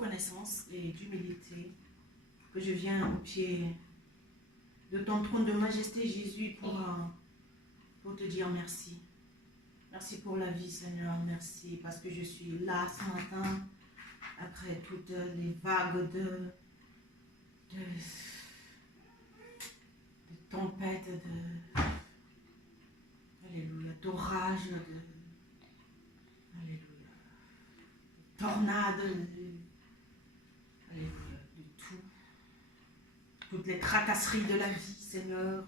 reconnaissance et d'humilité que je viens au pied de ton trône de majesté, Jésus, pour te dire merci. Merci pour la vie, Seigneur. Merci parce que je suis là ce matin, après toutes les vagues de tempêtes, alléluia, d'orage, alléluia, de tornades, alléluia, de tout. Toutes les tracasseries de la vie, Seigneur.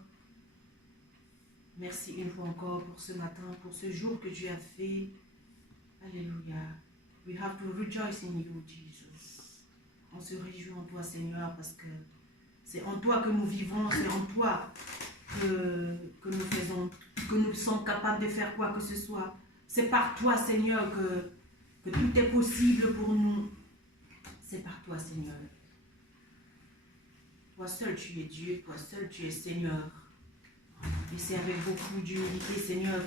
Merci une fois encore pour ce matin, pour ce jour que tu as fait. Alléluia. We have to rejoice in you, Jesus. On se réjouit en toi, Seigneur, parce que c'est en toi que nous vivons, c'est en toi que nous faisons, que nous sommes capables de faire quoi que ce soit. C'est par toi, Seigneur, que tout est possible pour nous. C'est par toi, Seigneur. Toi seul, tu es Dieu, toi seul, tu es Seigneur. Et c'est avec beaucoup d'humilité, Seigneur,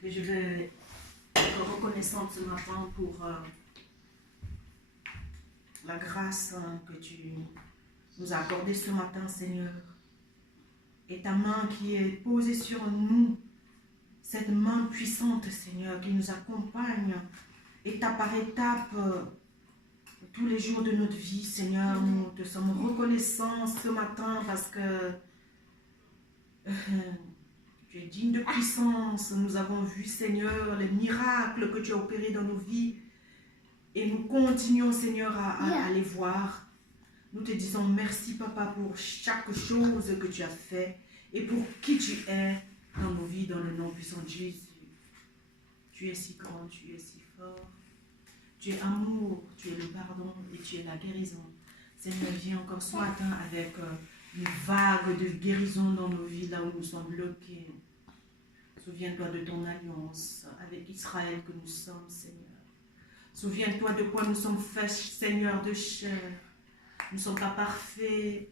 que je vais être reconnaissante ce matin pour la grâce que tu nous as accordée ce matin, Seigneur. Et ta main qui est posée sur nous, cette main puissante, Seigneur, qui nous accompagne étape par étape tous les jours de notre vie, Seigneur. Nous te sommes reconnaissants ce matin parce que tu es digne de puissance. Nous avons vu, Seigneur, les miracles que tu as opérés dans nos vies. Et nous continuons, Seigneur, à les voir. Nous te disons merci, Papa, pour chaque chose que tu as fait et pour qui tu es dans nos vies, dans le nom puissant de Jésus. Tu es si grand, tu es si fort. Tu es amour, tu es le pardon et tu es la guérison. Seigneur, viens encore ce matin avec une vague de guérison dans nos vies, là où nous sommes bloqués. Souviens-toi de ton alliance avec Israël que nous sommes, Seigneur. Souviens-toi de quoi nous sommes faits, Seigneur, de chair. Nous ne sommes pas parfaits.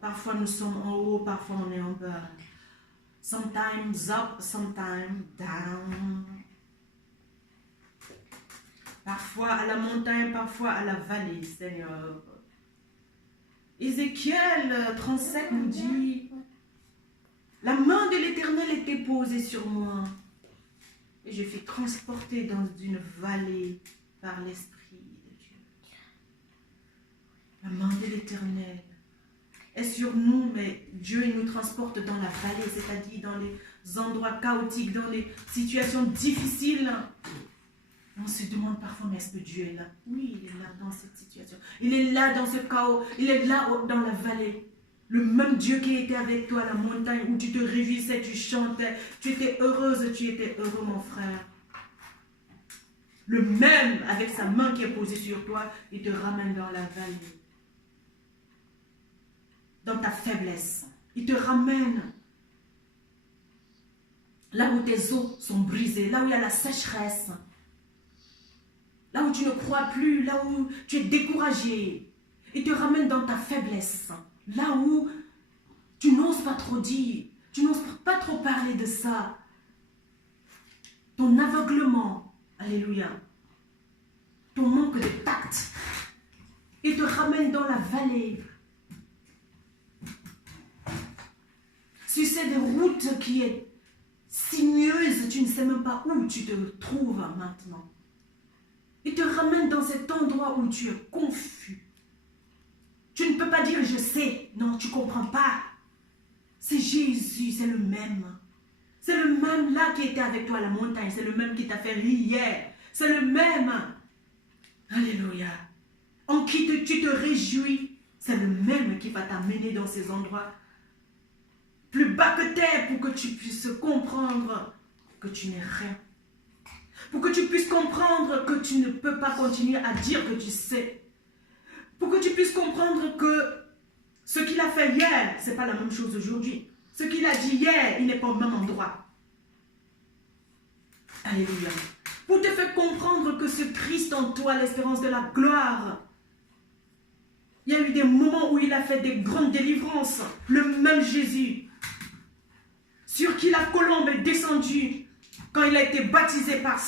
Parfois nous sommes en haut, parfois on est en bas. Sometimes up, sometimes down. Parfois à la montagne, parfois à la vallée, Seigneur. Ézéchiel 37 nous dit, la main de l'Éternel était posée sur moi et je fus transporté dans une vallée par l'Esprit de Dieu. La main de l'Éternel est sur nous, mais Dieu il nous transporte dans la vallée, c'est-à-dire dans les endroits chaotiques, dans les situations difficiles. On se demande parfois, mais est-ce que Dieu est là? Oui, il est là dans cette situation. Il est là dans ce chaos. Il est là dans la vallée. Le même Dieu qui était avec toi à la montagne où tu te réjouissais, tu chantais, tu étais heureuse, tu étais heureux, mon frère. Le même, avec sa main qui est posée sur toi, il te ramène dans la vallée. Dans ta faiblesse. Il te ramène là où tes os sont brisés, là où il y a la sécheresse. Là où tu ne crois plus, là où tu es découragé. Il te ramène dans ta faiblesse. Là où tu n'oses pas trop dire, tu n'oses pas trop parler de ça. Ton aveuglement, alléluia. Ton manque de tact. Il te ramène dans la vallée. Si c'est des routes qui est sinueuse, tu ne sais même pas où tu te trouves maintenant. Il te ramène dans cet endroit où tu es confus. Tu ne peux pas dire je sais. Non, tu ne comprends pas. C'est Jésus, c'est le même. C'est le même là qui était avec toi à la montagne. C'est le même qui t'a fait rire hier. C'est le même. Alléluia. En qui tu te réjouis. C'est le même qui va t'amener dans ces endroits plus bas que terre pour que tu puisses comprendre que tu n'es rien. Pour que tu puisses comprendre que tu ne peux pas continuer à dire que tu sais. Pour que tu puisses comprendre que ce qu'il a fait hier, ce n'est pas la même chose aujourd'hui. Ce qu'il a dit hier, il n'est pas au même endroit. Alléluia. Pour te faire comprendre que ce Christ en toi, l'espérance de la gloire, il y a eu des moments où il a fait des grandes délivrances. Le même Jésus, sur qui la colombe est descendue, quand il a été baptisé par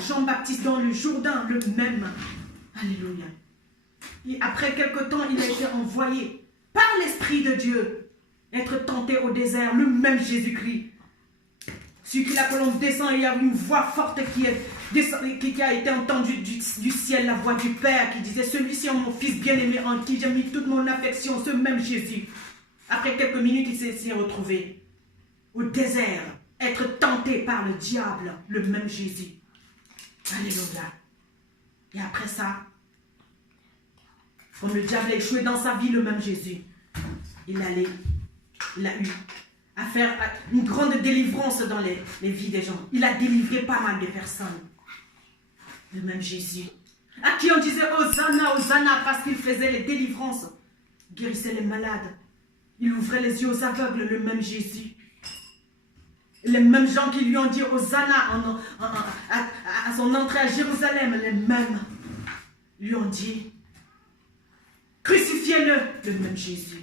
Jean-Baptiste dans le Jourdain, le même. Alléluia. Et après quelque temps, il a été envoyé par l'Esprit de Dieu être tenté au désert, le même Jésus-Christ. Celui qui la colombe descend, il y a une voix forte qui a été entendue du ciel, la voix du Père qui disait, celui-ci est mon fils bien-aimé en qui j'ai mis toute mon affection, ce même Jésus. Après quelques minutes, il s'est retrouvé au désert, être tenté par le diable, le même Jésus. Alléluia. Et après ça, comme le diable a échoué dans sa vie, le même Jésus, il a eu à faire une grande délivrance dans les vies des gens. Il a délivré pas mal de personnes. Le même Jésus, à qui on disait Hosanna, Hosanna, parce qu'il faisait les délivrances, guérissait les malades, il ouvrait les yeux aux aveugles, le même Jésus. Les mêmes gens qui lui ont dit Hosanna à son entrée à Jérusalem, les mêmes lui ont dit crucifiez-le, le même Jésus.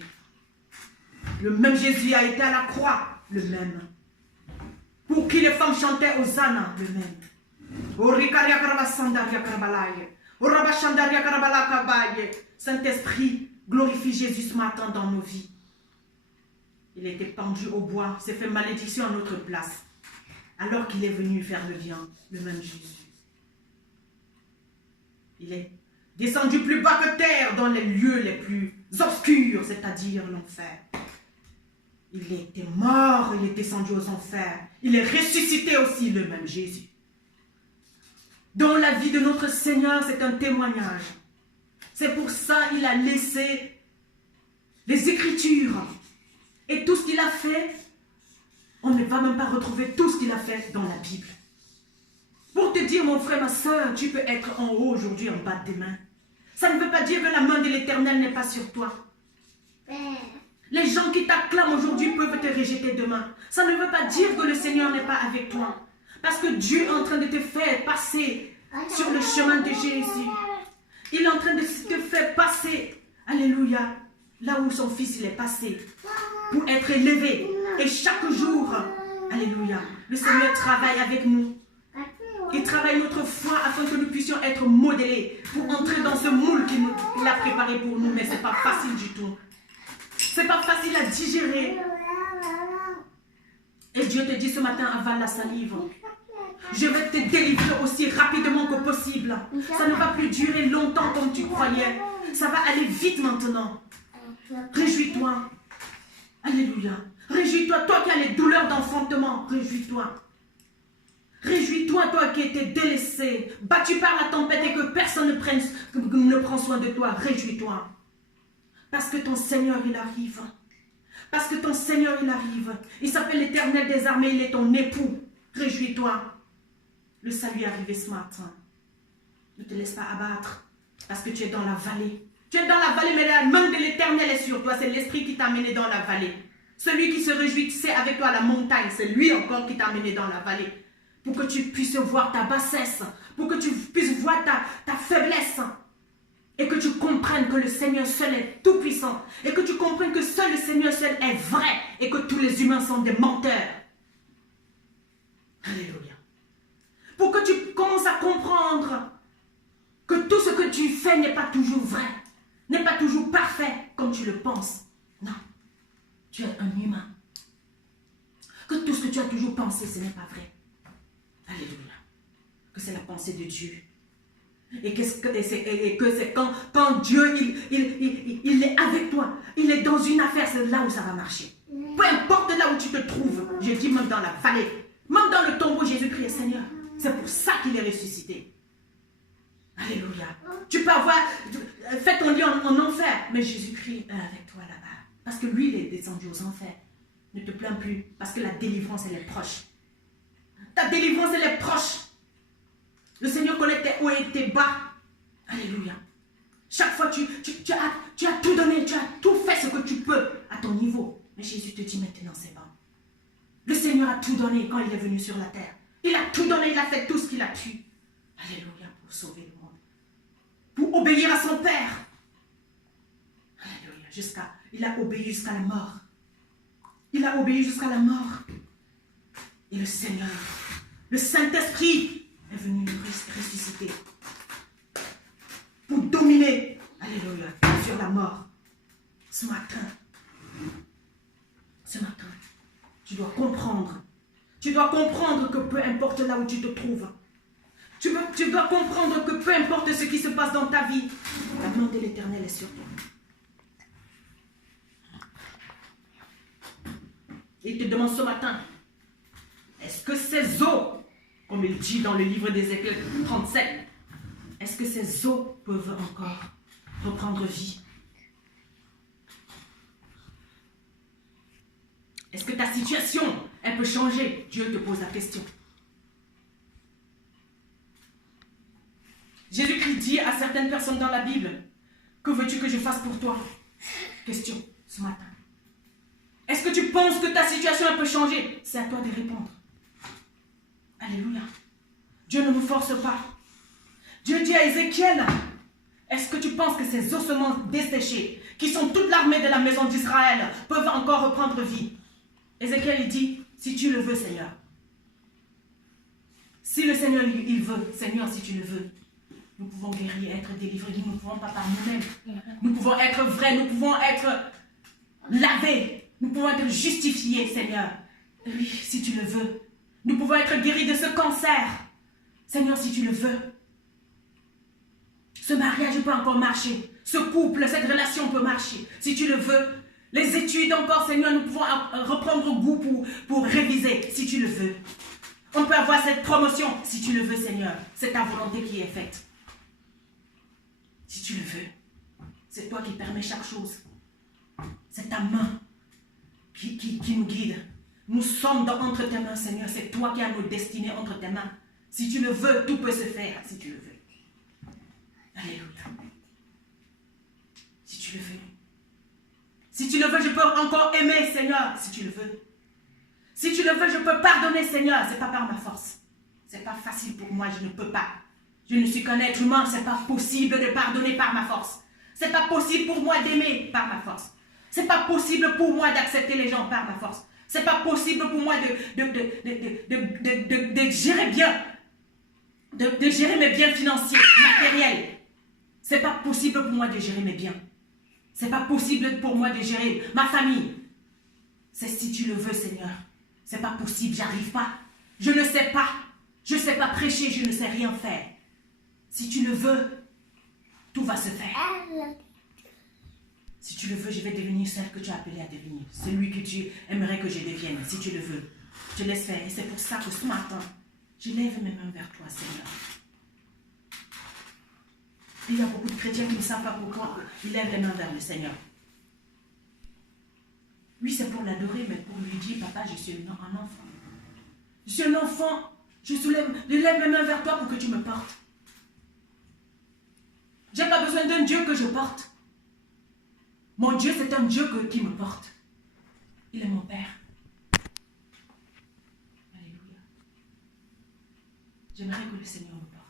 Le même Jésus a été à la croix, le même. Pour qui les femmes chantaient Hosanna, le même. Saint-Esprit, glorifie Jésus ce matin dans nos vies. Il était pendu au bois, s'est fait malédiction à notre place, alors qu'il est venu faire le bien, le même Jésus. Il est descendu plus bas que terre dans les lieux les plus obscurs, c'est-à-dire l'enfer. Il était mort, il est descendu aux enfers. Il est ressuscité aussi, le même Jésus. Dans la vie de notre Seigneur, c'est un témoignage. C'est pour ça qu'il a laissé les Écritures. Et tout ce qu'il a fait, on ne va même pas retrouver tout ce qu'il a fait dans la Bible. Pour te dire, mon frère, ma soeur, tu peux être en haut aujourd'hui, en bas des mains. Ça ne veut pas dire que la main de l'Éternel n'est pas sur toi. Les gens qui t'acclament aujourd'hui peuvent te rejeter demain. Ça ne veut pas dire que le Seigneur n'est pas avec toi. Parce que Dieu est en train de te faire passer sur le chemin de Jésus. Il est en train de te faire passer, alléluia, là où son fils il est passé, pour être élevé. Et chaque jour, alléluia, le Seigneur travaille avec nous. Il travaille notre foi afin que nous puissions être modélés pour entrer dans ce moule qu'il a préparé pour nous. Mais ce n'est pas facile du tout. Ce n'est pas facile à digérer. Et Dieu te dit ce matin, avale la salive. Je vais te délivrer aussi rapidement que possible. Ça ne va plus durer longtemps comme tu croyais. Ça va aller vite maintenant. Réjouis-toi. Alléluia. Réjouis-toi, toi qui as les douleurs d'enfantement. Réjouis-toi. Réjouis-toi, toi qui étais délaissé, battu par la tempête et que personne ne prend soin de toi. Réjouis-toi. Parce que ton Seigneur, il arrive. Parce que ton Seigneur, il arrive. Il s'appelle l'Éternel des armées, il est ton époux. Réjouis-toi. Le salut est arrivé ce matin. Ne te laisse pas abattre. Parce que tu es dans la vallée. Tu es dans la vallée, mais la main de l'Éternel est sur toi. C'est l'Esprit qui t'a amené dans la vallée. Celui qui se réjouit, c'est avec toi à la montagne. C'est lui encore qui t'a amené dans la vallée. Pour que tu puisses voir ta bassesse. Pour que tu puisses voir ta faiblesse. Et que tu comprennes que le Seigneur seul est tout puissant. Et que tu comprennes que seul le Seigneur seul est vrai. Et que tous les humains sont des menteurs. Alléluia. Pour que tu commences à comprendre que tout ce que tu fais n'est pas toujours vrai. N'est pas toujours parfait comme tu le penses. Non. Tu es un humain. Que tout ce que tu as toujours pensé, ce n'est pas vrai. Alléluia. Que c'est la pensée de Dieu. Et que c'est quand Dieu, il est avec toi, il est dans une affaire, c'est là où ça va marcher. Peu importe là où tu te trouves, je dis même dans la vallée, même dans le tombeau, Jésus-Christ est Seigneur. C'est pour ça qu'il est ressuscité. Alléluia. Tu peux avoir fait ton lit en enfer, mais Jésus-Christ est avec toi là-bas. Parce que lui, il est descendu aux enfers. Ne te plains plus, parce que la délivrance, elle est proche. Ta délivrance, elle est proche. Le Seigneur connaît tes hauts et tes bas. Alléluia. Chaque fois, tu as tout donné, tu as tout fait ce que tu peux à ton niveau. Mais Jésus te dit maintenant, c'est bon. Le Seigneur a tout donné quand il est venu sur la terre. Il a tout donné, il a fait tout ce qu'il a pu. Alléluia, pour sauver le monde. Pour obéir à son Père. Alléluia, il a obéi jusqu'à la mort. Il a obéi jusqu'à la mort. Et le Seigneur, le Saint-Esprit est venu nous ressusciter. pour dominer, alléluia, sur la mort. Ce matin, tu dois comprendre. Tu dois comprendre que peu importe là où tu te trouves, tu dois comprendre que peu importe ce qui se passe dans ta vie, la main de l'Éternel est sur toi. Il te demande ce matin, est-ce que ces eaux, comme il dit dans le livre d'Ézéchiel 37, est-ce que ces eaux peuvent encore reprendre vie? Est-ce que ta situation, elle peut changer? Dieu te pose la question. Jésus-Christ dit à certaines personnes dans la Bible, que veux-tu que je fasse pour toi? Question ce matin. Est-ce que tu penses que ta situation, elle peut changer? C'est à toi de répondre. Alléluia. Dieu ne nous force pas. Dieu dit à Ézéchiel, est-ce que tu penses que ces ossements desséchés, qui sont toute l'armée de la maison d'Israël, peuvent encore reprendre vie? Ézéchiel, il dit, si tu le veux, Seigneur. Si le Seigneur, il veut, Seigneur, si tu le veux, nous pouvons guérir, être délivrés. Nous ne pouvons pas par nous-mêmes. Nous pouvons être vrais, nous pouvons être lavés, nous pouvons être justifiés, Seigneur. Oui, si tu le veux. Nous pouvons être guéris de ce cancer. Seigneur, si tu le veux. Ce mariage peut encore marcher. Ce couple, cette relation peut marcher. Si tu le veux. Les études encore, Seigneur, nous pouvons reprendre goût pour réviser, si tu le veux. On peut avoir cette promotion, si tu le veux, Seigneur. C'est ta volonté qui est faite. Si tu le veux. C'est toi qui permets chaque chose. C'est ta main qui nous guide. Nous sommes entre tes mains, Seigneur. C'est toi qui as nos destinées entre tes mains. Si tu le veux, tout peut se faire, si tu le veux. Alléluia. Si tu le veux. Si tu le veux, je peux encore aimer, Seigneur, si tu le veux. Si tu le veux, je peux pardonner, Seigneur. Ce n'est pas par ma force. Ce n'est pas facile pour moi, je ne peux pas. Je ne suis qu'un être humain, ce n'est pas possible de pardonner par ma force. Ce n'est pas possible pour moi d'aimer par ma force. Ce n'est pas possible pour moi d'accepter les gens par ma force. Ce n'est pas possible pour moi de gérer bien, de gérer mes biens financiers, matériels. Ce n'est pas possible pour moi de gérer mes biens. Ce n'est pas possible pour moi de gérer ma famille. C'est si tu le veux, Seigneur. Ce n'est pas possible, j'arrive pas. Je ne sais pas. Je ne sais pas prêcher, je ne sais rien faire. Si tu le veux, tout va se faire. Si tu le veux, je vais devenir celle que tu as appelée à devenir. Celui que tu aimerais que je devienne, si tu le veux. Je laisse faire. Et c'est pour ça que ce matin, je lève mes mains vers toi, Seigneur. Il y a beaucoup de chrétiens qui ne savent pas pourquoi ils lèvent les mains vers le Seigneur. Oui, c'est pour l'adorer, mais pour lui dire, papa, je suis un enfant. Je suis un enfant. Je lève mes mains vers toi pour que tu me portes. Je n'ai pas besoin d'un Dieu que je porte. Mon Dieu, c'est un Dieu qui me porte. Il est mon Père. Alléluia. J'aimerais que le Seigneur me porte.